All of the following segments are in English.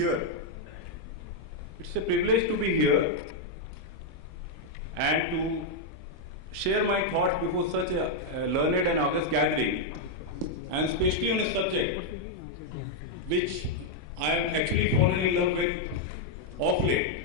here. It's a privilege to be here and to share my thoughts before such a learned and august gathering, and especially on a subject which I am actually fallen in love with of late.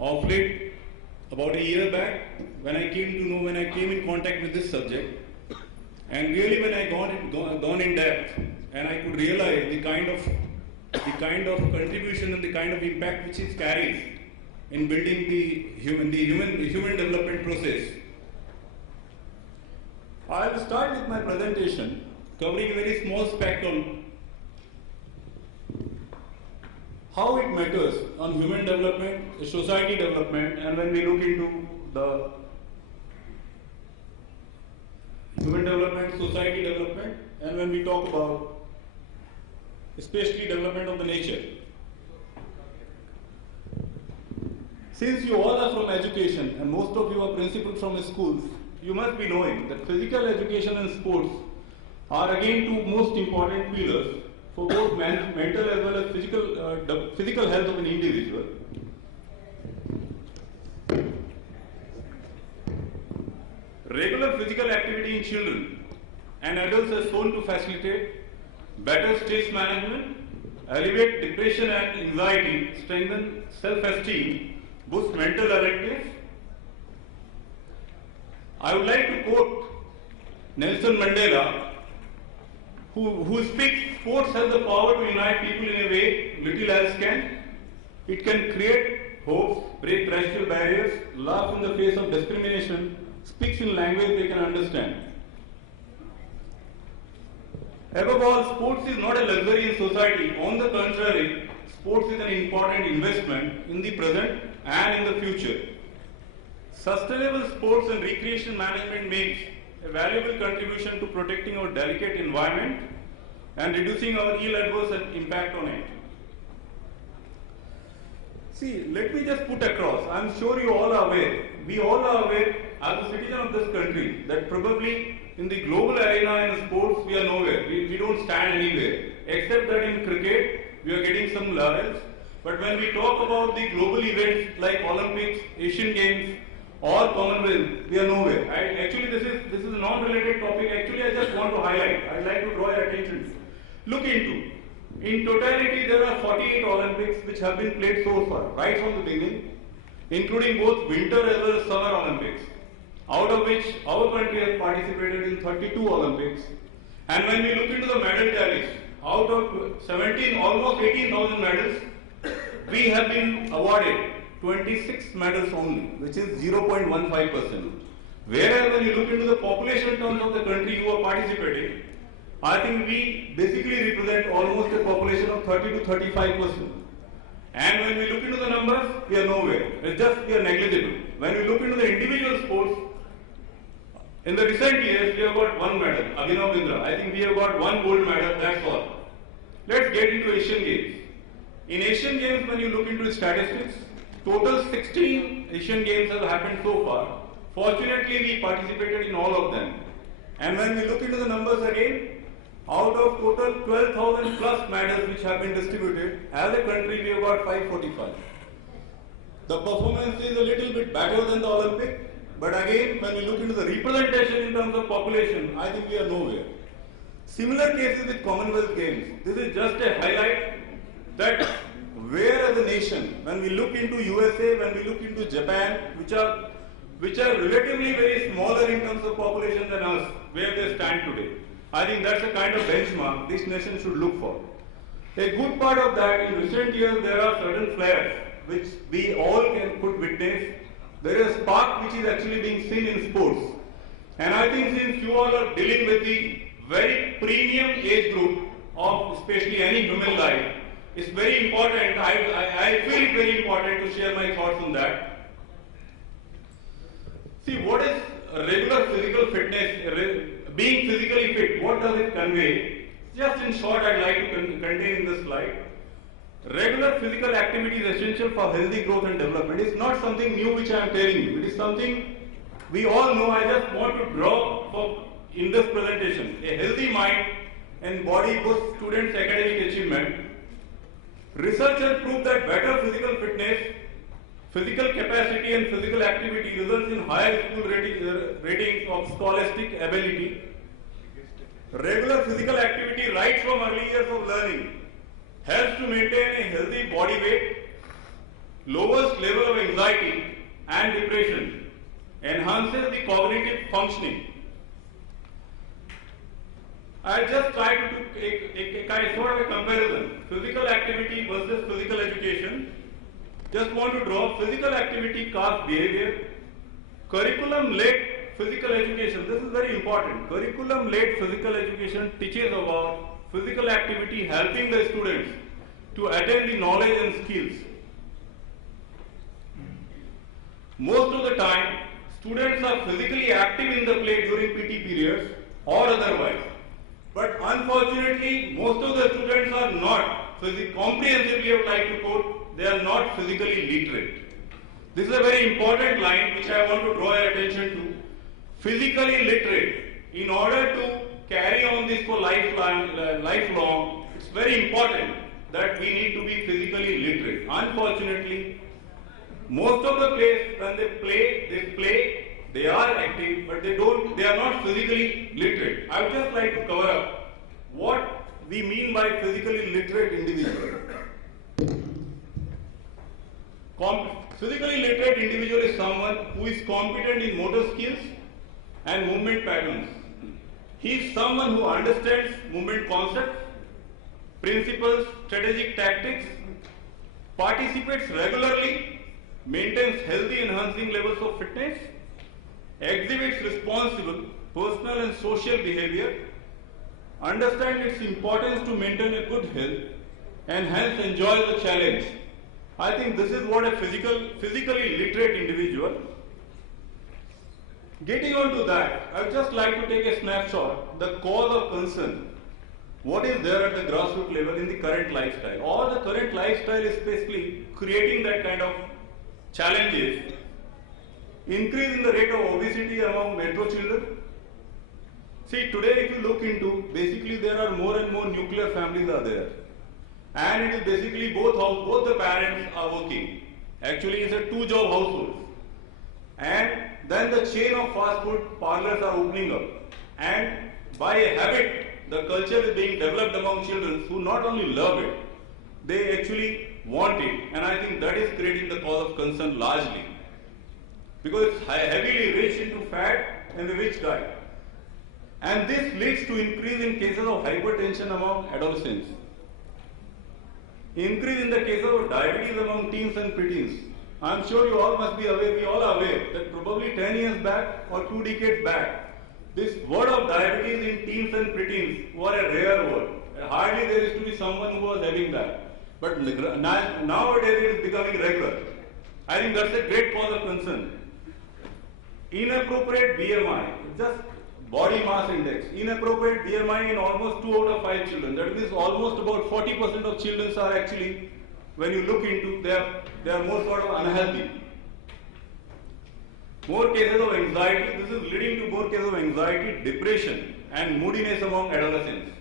Of late, about a year back, when I came in contact with this subject, and really when I gone in depth, and I could realize the kind of contribution and the kind of impact which it carries in building the human development process. I will start with my presentation covering a very small aspect on how it matters on human development, society development, and when we look into the human development, society development, and when we talk about especially development of the nature. Since you all are from education and most of you are principals from schools, you must be knowing that physical education and sports are again two most important pillars for both mental as well as physical health of an individual. Regular physical activity in children and adults has shown to facilitate better stress management, alleviate depression and anxiety, strengthen self-esteem, boost mental alertness. I would like to quote Nelson Mandela, who speaks, sports has the power to unite people in a way little else can. It can create hopes, break racial barriers, laugh in the face of discrimination, speaks in language they can understand. Above all, sports is not a luxury in society. On the contrary, sports is an important investment in the present and in the future. Sustainable sports and recreation management makes a valuable contribution to protecting our delicate environment and reducing our ill adverse impact on it. See, let me just put across, I am sure you all are aware, we all are aware as a citizen of this country that probably in the global arena in sports we are nowhere, we don't stand anywhere, except that in cricket we are getting some laurels. But when we talk about the global events like Olympics, Asian Games or Commonwealth, we are nowhere. Actually this is a non-related topic, actually I just want to highlight, I'd like to draw your attention. Look into, in totality there are 48 Olympics which have been played so far, right from the beginning, including both winter as well as summer Olympics, out of which our country has participated in 32 Olympics. And when we look into the medal tallies, out of 17, almost 18,000 medals, we have been awarded 26 medals only, which is 0.15%. Whereas when you look into the population terms of the country who are participating, I think we basically represent almost a population of 30 to 35%. And when we look into the numbers, we are nowhere. We are negligible. When we look into the individual sports, in the recent years, we have got one medal, Abhinav Bindra. I think we have got one gold medal, that's all. Let's get into Asian Games. In Asian Games, when you look into the statistics, total 16 Asian Games have happened so far. Fortunately, we participated in all of them. And when we look into the numbers again, out of total 12,000 plus medals which have been distributed, as a country we have got 545. The performance is a little bit better than the Olympic, but again when we look into the representation in terms of population, I think we are nowhere. Similar cases with Commonwealth Games. This is just a highlight that where as a nation, when we look into USA, when we look into Japan, which are relatively very smaller in terms of population than us, where they stand today. I think that's the kind of benchmark this nation should look for. A good part of that, in recent years there are certain flares which we all could witness. There is a spark which is actually being seen in sports. And I think since you all are dealing with the very premium age group of especially any human life, it's very important, I feel it very important to share my thoughts on that. See, what is regular physical fitness? Being physically fit, what does it convey? Just in short, I'd like to contain in this slide. Regular physical activity is essential for healthy growth and development. It's not something new which I am telling you. It is something we all know. I just want to draw in this presentation. A healthy mind and body boosts students' academic achievement. Researchers prove that better physical fitness, physical capacity and physical activity results in higher school ratings of scholastic ability. Regular physical activity right from early years of learning helps to maintain a healthy body weight, lowers level of anxiety and depression, enhances the cognitive functioning. I just try to do a kind sort of a comparison, physical activity versus physical education. Just want to draw physical activity cast behavior, curriculum-led physical education. This is very important. Curriculum-led physical education teaches about physical activity helping the students to attain the knowledge and skills. Most of the time, students are physically active in the play during PT periods or otherwise. But unfortunately, most of the students are not comprehensively, I would like to quote, they are not physically literate. This is a very important line which I want to draw your attention to. Physically literate. In order to carry on this for lifelong, it's very important that we need to be physically literate. Unfortunately, most of the players, when they play, they are active, but they are not physically literate. I would just like to cover up what we mean by physically literate individual. Physically literate individual is someone who is competent in motor skills and movement patterns. He is someone who understands movement concepts, principles, strategic tactics, participates regularly, maintains healthy enhancing levels of fitness, exhibits responsible personal and social behavior, understands its importance to maintain a good health, and hence enjoys the challenge. I think this is what a physically literate individual. Getting on to that, I would just like to take a snapshot, the cause of concern. What is there at the grassroots level in the current lifestyle? Or the current lifestyle is basically creating that kind of challenges. Increase in the rate of obesity among metro children. See, today if you look into, basically there are more and more nuclear families are there. And it is basically both the parents are working. Actually it's a two-job household. And then the chain of fast food parlors are opening up. And by a habit, the culture is being developed among children who not only love it, they actually want it. And I think that is creating the cause of concern largely. Because it's heavily rich into fat and the rich diet. And this leads to increase in cases of hypertension among adolescents. Increase in the cases of diabetes among teens and preteens. I'm sure you all must be aware, we all are aware, that probably 10 years back or 2 decades back, this word of diabetes in teens and preteens was a rare word. Hardly there is to be someone who was having that. But nowadays it is becoming regular. I think that's a great cause of concern. Inappropriate BMI, just body mass index. Inappropriate BMI in almost 2 out of 5 children. That means almost about 40% of children are actually, when you look into, they are more sort of unhealthy. More cases of anxiety. This is leading to more cases of anxiety, depression, and moodiness among adolescents.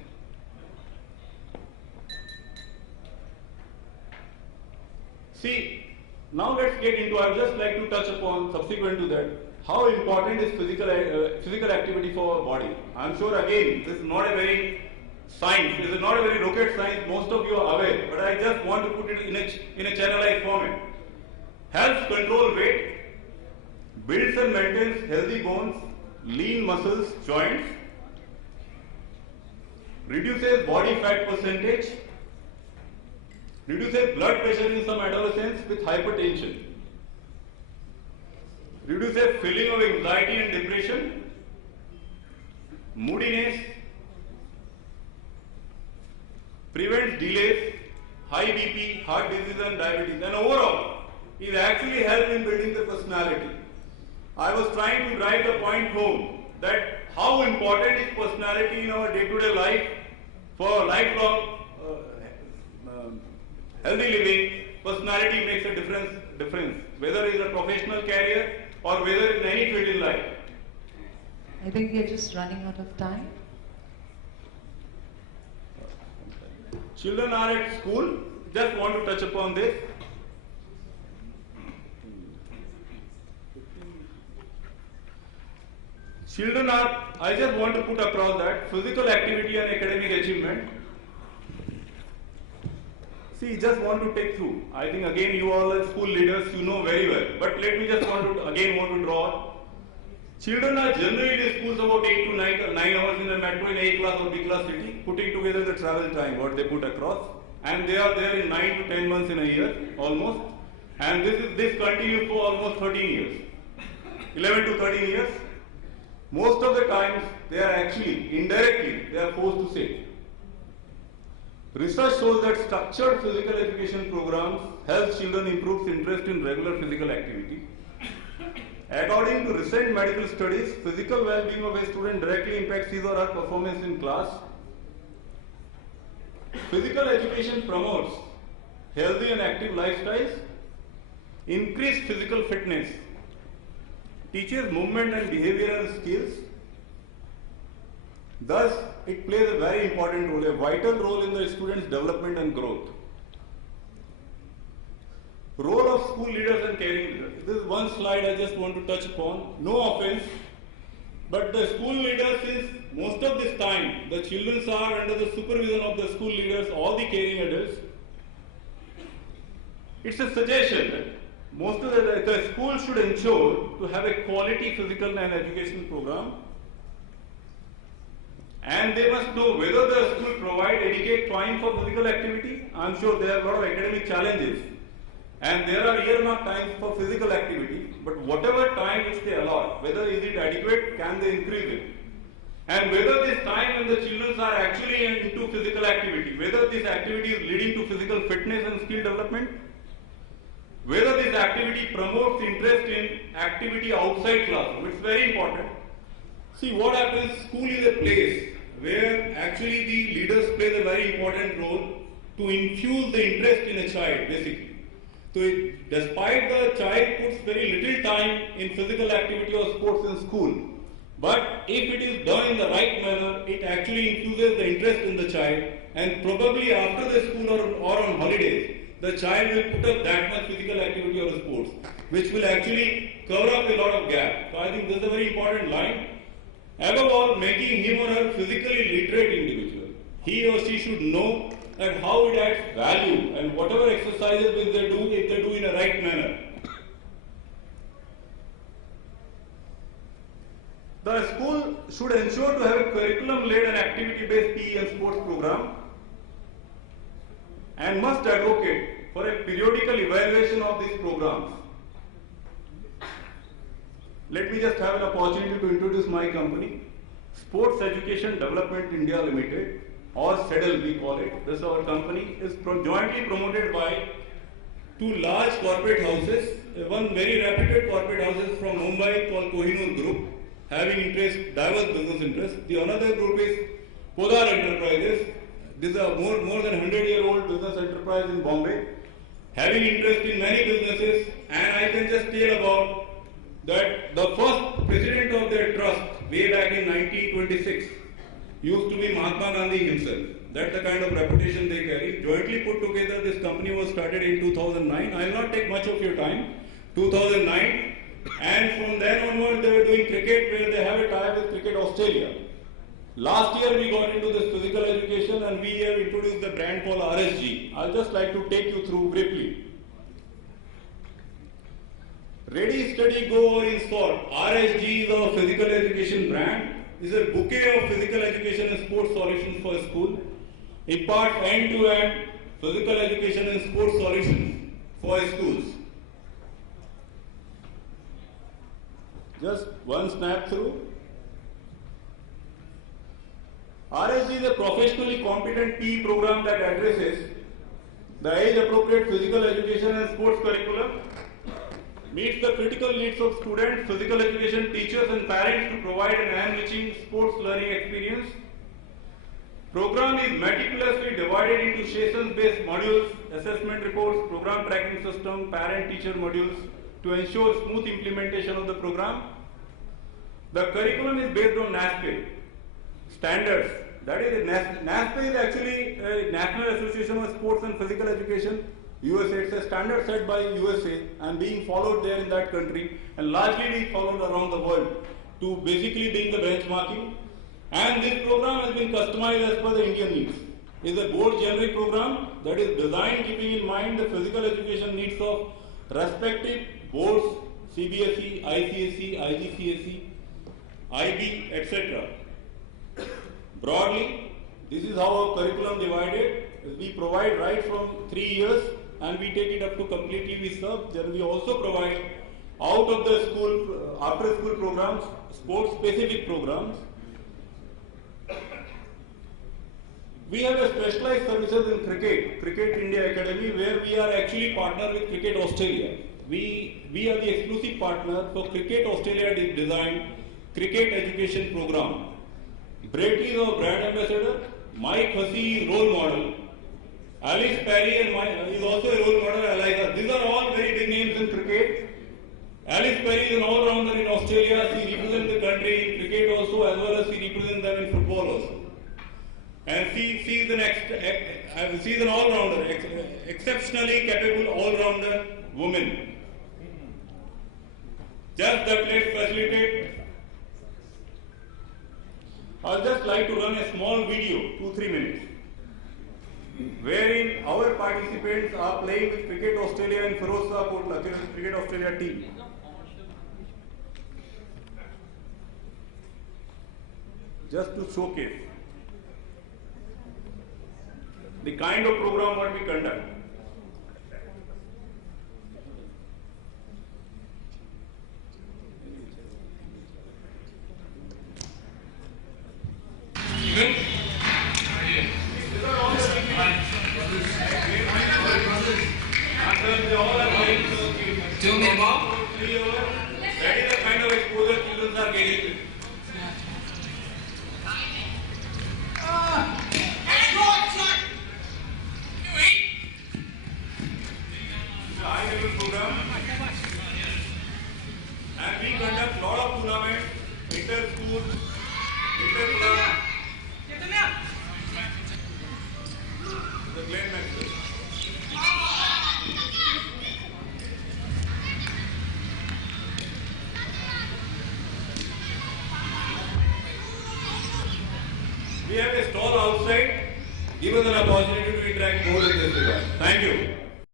See, now let's get into, I would just like to touch upon, subsequent to that, how important is physical activity for our body. I'm sure again, this is not a very science, this is not a very rocket science, most of you are aware, but I just want to put it in a channelized format. Helps control weight, builds and maintains healthy bones, lean muscles, joints, reduces body fat percentage, reduces blood pressure in some adolescents with hypertension, reduces feeling of anxiety and depression, moodiness, prevents delays, high BP, heart disease and diabetes, and overall it actually helps in building the personality. I was trying to drive the point home that how important is personality in our day-to-day life for lifelong healthy living. Personality makes a difference, whether it's a professional career or whether in any field in life. I think we are just running out of time. Children are at school just want to touch upon this. Children are, I just want to put across that physical activity and academic achievement. See, just want to take through. I think again you all as school leaders, you know very well. But let me just want to draw. Children are generally in schools about 8 to 9 hours in a metro in A class or B class city, putting together the travel time, what they put across. And they are there in 9 to 10 months in a year, almost. And this continues for almost 13 years. 11 to 13 years. Most of the times, they are actually, indirectly, they are forced to sit. Research shows that structured physical education programs help children improve interest in regular physical activity. According to recent medical studies, physical well-being of a student directly impacts his or her performance in class. Physical education promotes healthy and active lifestyles, increased physical fitness, teaches movement and behavioral skills. Thus, it plays a very important role, a vital role in the student's development and growth. Role of school leaders and caring leaders. This is one slide I just want to touch upon. No offense, but the school leaders, since most of this time, the children are under the supervision of the school leaders, all the caring adults. It's a suggestion that most of the school should ensure to have a quality physical and educational program. And they must know whether the school provide adequate time for physical activity. I'm sure there are a lot of academic challenges. And there are earmarked times for physical activity, but whatever time which they allot, whether is it adequate, can they increase it? And whether this time when the children are actually into physical activity, whether this activity is leading to physical fitness and skill development, whether this activity promotes interest in activity outside classroom. It's very important. See what happens, school is a place where actually the leaders play a very important role to infuse the interest in a child, basically. So despite the child puts very little time in physical activity or sports in school, but if it is done in the right manner, it actually infuses the interest in the child, and probably after the school or on holidays, the child will put up that much physical activity or sports, which will actually cover up a lot of gap. So I think this is a very important line. Above all, making him or her physically literate individual. He or she should know that how it adds value, and whatever exercises if they do in a right manner. The school should ensure to have a curriculum-led and activity-based PE and sports program, and must advocate for a periodical evaluation of these programs. Let me just have an opportunity to introduce my company, Sports Education Development India Limited, or SEDL we call it. This is our company, is jointly promoted by two large corporate houses, one very reputed corporate houses from Mumbai called Kohinoor Group, having diverse business interests. The another group is Podar Enterprises. This is a more than 100-year-old business enterprise in Bombay, having interest in many businesses, and I can just tell about that the first president of their trust way back in 1926 used to be Mahatma Gandhi himself. That's the kind of reputation they carry. Jointly put together, this company was started in 2009. I will not take much of your time. 2009, and from then onward they were doing cricket, where they have a tie with Cricket Australia. Last year we got into this physical education, and we have introduced the brand called RSG. I'll just like to take you through briefly. Ready, steady, go, or in short, RSG is our physical education brand. It's a bouquet of physical education and sports solutions for a school. It imparts end-to-end physical education and sports solutions for schools. Just one snap through. RSG is a professionally competent PE program that addresses the age-appropriate physical education and sports curriculum, meets the critical needs of students, physical education teachers and parents to provide an enriching sports learning experience. Program is meticulously divided into sessions-based modules, assessment reports, program tracking system, parent-teacher modules to ensure smooth implementation of the program. The curriculum is based on NASPE standards, That is, NASPE is actually a National Association of Sports and Physical Education, USA. It's a standard set by USA and being followed there in that country and largely being followed around the world to basically being the benchmarking. And this program has been customized as per the Indian needs. It's a board generic program that is designed keeping in mind the physical education needs of respective boards, CBSE, ICSE, IGCSE, IB, etc. Broadly, this is how our curriculum divided. We provide right from 3 years and we take it up to completely we serve. Then we also provide out of the school, after school programs, sports specific programs. We have a specialized services in Cricket India Academy, where we are actually partner with Cricket Australia. We are the exclusive partner for Cricket Australia designed cricket education program. Brady is our brand ambassador, Mike Hussey is role model, Alice Perry is also a role model, Eliza. These are all very big names in cricket. Alice Perry is an all-rounder in Australia. She represents the country in cricket also, as well as she represents them in football also. And she is an all-rounder, exceptionally capable all-rounder woman. Just that let's facilitate. I'd just like to run a small video, 2-3 minutes, wherein our participants are playing with Cricket Australia and Firozshah Kotla, Cricket Australia team. Just to showcase the kind of program what we conduct. That is the kind of exposure children are getting. High-level program, and we conduct lot of tournaments, inter-school, inter-club. The Glenn Maxwell. We have a stall outside. Give us an opportunity to interact more in this regard. Thank you.